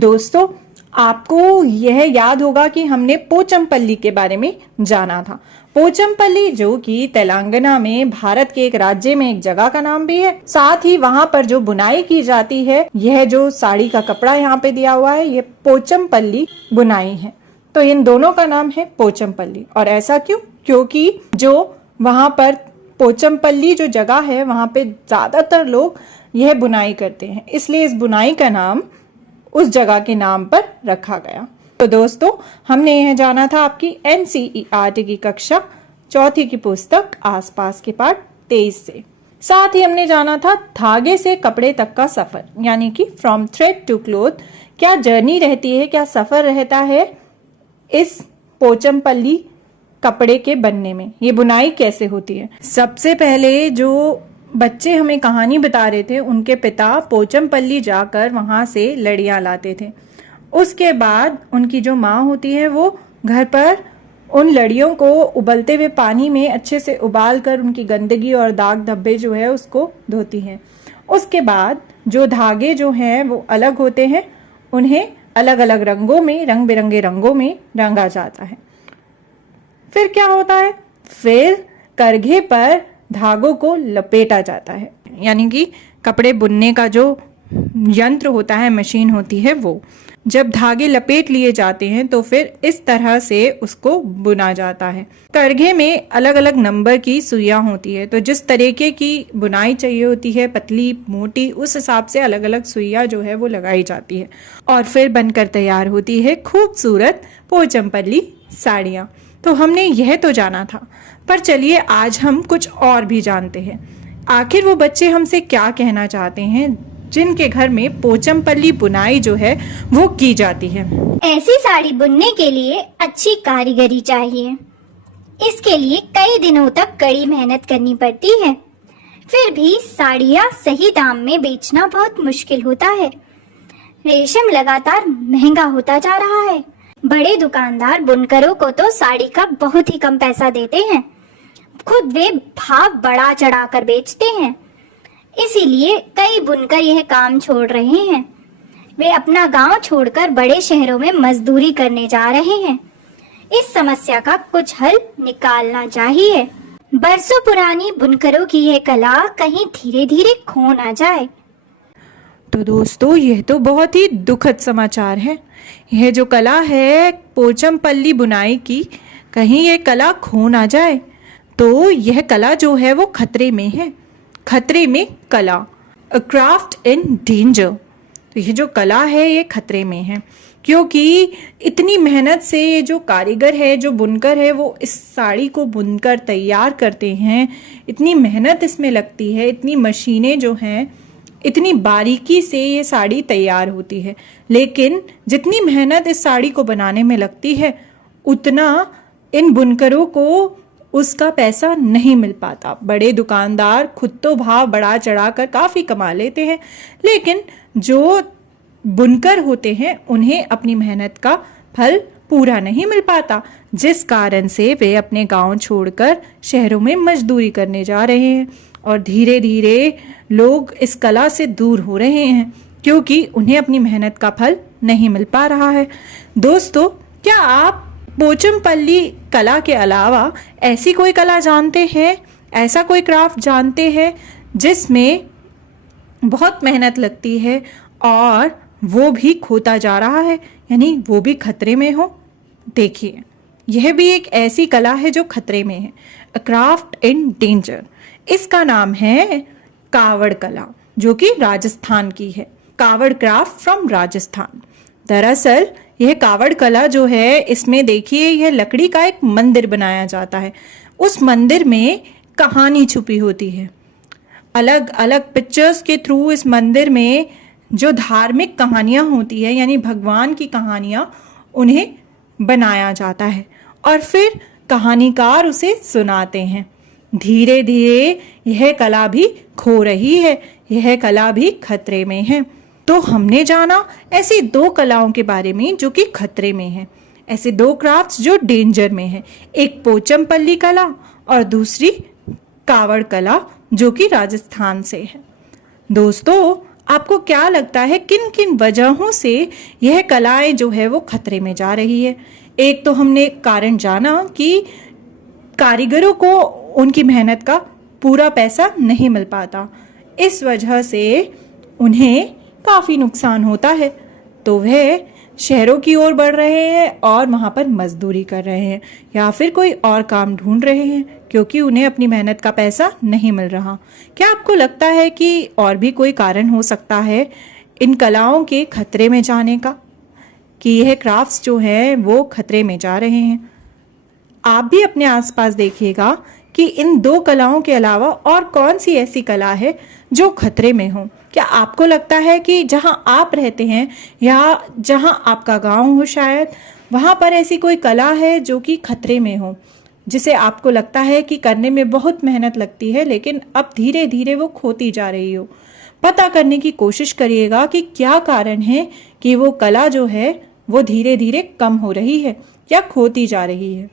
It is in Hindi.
दोस्तों, आपको यह याद होगा कि हमने पोचमपल्ली के बारे में जाना था। पोचमपल्ली जो कि तेलंगाना में भारत के एक राज्य में एक जगह का नाम भी है। साथ ही वहां पर जो बुनाई की जाती है, यह जो साड़ी का कपड़ा यहाँ पे दिया हुआ है, ये पोचमपल्ली बुनाई है। तो इन दोनों का नाम है पोचमपल्ली। और ऐसा क्यों? क्योंकि जो वहां पर पोचमपल्ली जो जगह है, वहां पे ज्यादातर लोग यह बुनाई करते हैं, इसलिए इस बुनाई का नाम उस जगह के नाम पर रखा गया। तो दोस्तों, हमने यह जाना था आपकी एनसीईआरटी की कक्षा चौथी की पुस्तक आसपास के पाठ 23 से। साथ ही हमने जाना था धागे से कपड़े तक का सफर, यानी कि फ्रॉम थ्रेड टू क्लोथ। क्या जर्नी रहती है, क्या सफर रहता है इस पोचमपल्ली कपड़े के बनने में, ये बुनाई कैसे होती है। सबसे पहले जो बच्चे हमें कहानी बता रहे थे, उनके पिता पोचमपल्ली जाकर वहां से लड़ियां लाते थे। उसके बाद उनकी जो माँ होती है, वो घर पर उन लड़ियों को उबलते हुए पानी में अच्छे से उबाल कर उनकी गंदगी और दाग धब्बे जो है उसको धोती हैं। उसके बाद जो धागे जो हैं वो अलग होते हैं, उन्हें अलग अलग रंगों में, रंग बिरंगे रंगों में रंगा जाता है। फिर क्या होता है? फिर करघे पर धागों को लपेटा जाता है, यानी कि कपड़े बुनने का जो यंत्र होता है, मशीन होती है, वो जब धागे लपेट लिए जाते हैं तो फिर इस तरह से उसको बुना जाता है। करघे में अलग अलग नंबर की सुइयां होती है, तो जिस तरीके की बुनाई चाहिए होती है, पतली मोटी, उस हिसाब से अलग अलग सुइयां जो है वो लगाई जाती है और फिर बनकर तैयार होती है खूबसूरत पोचमपल्ली साड़ियाँ। तो हमने यह तो जाना था, पर चलिए आज हम कुछ और भी जानते हैं। आखिर वो बच्चे हमसे क्या कहना चाहते हैं जिनके घर में पोचमपल्ली बुनाई जो है वो की जाती है। ऐसी साड़ी बुनने के लिए अच्छी कारीगरी चाहिए। इसके लिए कई दिनों तक कड़ी मेहनत करनी पड़ती है। फिर भी साड़ियाँ सही दाम में बेचना बहुत मुश्किल होता है। रेशम लगातार महंगा होता जा रहा है। बड़े दुकानदार बुनकरों को तो साड़ी का बहुत ही कम पैसा देते हैं, खुद वे भाव बढ़ा चढ़ा कर बेचते हैं। इसीलिए कई बुनकर यह काम छोड़ रहे हैं। वे अपना गांव छोड़कर बड़े शहरों में मजदूरी करने जा रहे हैं। इस समस्या का कुछ हल निकालना चाहिए। बरसों पुरानी बुनकरों की यह कला कहीं धीरे धीरे खो ना जाए। तो दोस्तों, यह तो बहुत ही दुखद समाचार है। यह जो कला है पोचमपल्ली बुनाई की, कहीं ये कला खो ना जाए, तो यह कला जो है वो खतरे में है। खतरे में कला, अ क्राफ्ट इन डेंजर। तो ये जो कला है ये खतरे में है, क्योंकि इतनी मेहनत से ये जो कारीगर है, जो बुनकर है, वो इस साड़ी को बुनकर तैयार करते हैं। इतनी मेहनत इसमें लगती है, इतनी मशीनें जो हैं, इतनी बारीकी से ये साड़ी तैयार होती है। लेकिन जितनी मेहनत इस साड़ी को बनाने में लगती है, उतना इन बुनकरों को उसका पैसा नहीं मिल पाता। बड़े दुकानदार खुद तो भाव बढ़ा चढ़ा कर काफ़ी कमा लेते हैं, लेकिन जो बुनकर होते हैं उन्हें अपनी मेहनत का फल पूरा नहीं मिल पाता, जिस कारण से वे अपने गांव छोड़कर शहरों में मजदूरी करने जा रहे हैं। और धीरे धीरे लोग इस कला से दूर हो रहे हैं, क्योंकि उन्हें अपनी मेहनत का फल नहीं मिल पा रहा है। दोस्तों, क्या आप पोचमपल्ली कला के अलावा ऐसी कोई कला जानते हैं, ऐसा कोई क्राफ्ट जानते हैं जिसमें बहुत मेहनत लगती है और वो भी खोता जा रहा है, यानी वो भी खतरे में हो? देखिए, यह भी एक ऐसी कला है जो खतरे में है, अ क्राफ्ट इन डेंजर। इसका नाम है कावड़ कला, जो कि राजस्थान की है। कावड़ क्राफ्ट फ्रॉम राजस्थान। दरअसल यह कावड़ कला जो है, इसमें देखिए यह लकड़ी का एक मंदिर बनाया जाता है। उस मंदिर में कहानी छुपी होती है। अलग अलग पिक्चर्स के थ्रू इस मंदिर में जो धार्मिक कहानियां होती है, यानी भगवान की कहानियां, उन्हें बनाया जाता है और फिर कहानीकार उसे सुनाते हैं। धीरे धीरे यह कला भी खो रही है, यह कला भी खतरे में है। तो हमने जाना ऐसी दो कलाओं के बारे में जो कि खतरे में है, ऐसे दो क्राफ्ट्स जो डेंजर में है। एक पोचमपल्ली कला और दूसरी कावड़ कला, जो कि राजस्थान से है। दोस्तों, आपको क्या लगता है किन किन वजहों से यह कलाएं जो है वो खतरे में जा रही है? एक तो हमने कारण जाना कि कारीगरों को उनकी मेहनत का पूरा पैसा नहीं मिल पाता, इस वजह से उन्हें काफ़ी नुकसान होता है, तो वह शहरों की ओर बढ़ रहे हैं और वहाँ पर मजदूरी कर रहे हैं या फिर कोई और काम ढूंढ रहे हैं क्योंकि उन्हें अपनी मेहनत का पैसा नहीं मिल रहा। क्या आपको लगता है कि और भी कोई कारण हो सकता है इन कलाओं के खतरे में जाने का, कि यह क्राफ्ट्स जो हैं वो खतरे में जा रहे हैं? आप भी अपने आसपास देखिएगा कि इन दो कलाओं के अलावा और कौन सी ऐसी कला है जो खतरे में हो। क्या आपको लगता है कि जहां आप रहते हैं या जहां आपका गांव हो शायद, वहां पर ऐसी कोई कला है जो कि खतरे में हो, जिसे आपको लगता है कि करने में बहुत मेहनत लगती है लेकिन अब धीरे धीरे वो खोती जा रही हो? पता करने की कोशिश करिएगा कि क्या कारण है कि वो कला जो है वो धीरे धीरे कम हो रही है या खोती जा रही है।